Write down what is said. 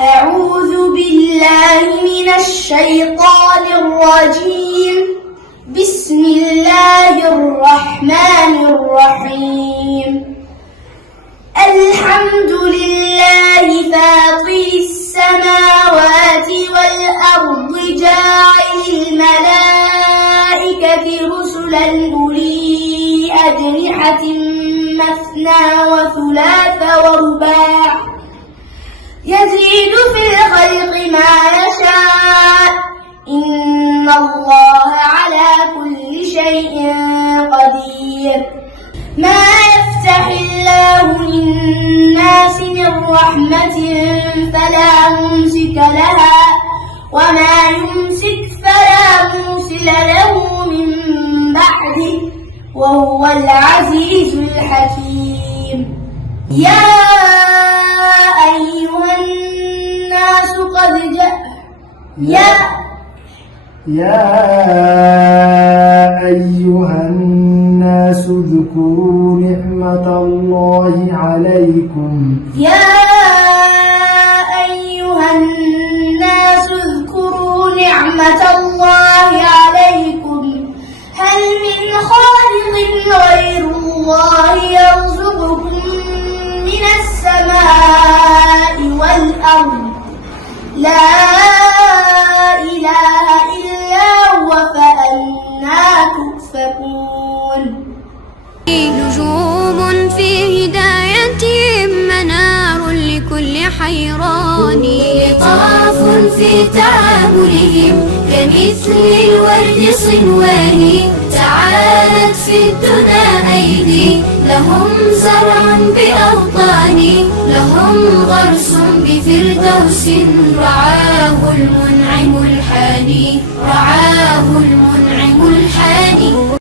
أعوذ بالله من الشيطان الرجيم. بسم الله الرحمن الرحيم. الحمد لله فاطر السماوات والأرض جاعل الملائكة رسلا أولي أجنحة مثنى وثلاث ورباع يزيد في الخلق ما يشاء إن الله على كل شيء قدير. ما يفتح الله للناس من رحمة فلا ممسك لها وما يمسك فلا مرسل له من بعده وهو العزيز الحكيم. يا أيها الناس قد يا أيها الناس اذكروا نعمة الله عليكم. يا أيها الناس اذكروا نعمة الله عليكم. هل من خالق غير الله يرزقكم من السماء والأرض؟ لا إله إلا هو فأنى تؤفكون. نجوم في هدايتهم منار لكل حيران. لطاف في تعاملهم كمثل الورد صنوان. تعالت في الدنا أيدي لهم زرع بأوطان. لهم غرس بفردوس رعاه المنعم الحاني. رعاه المنعم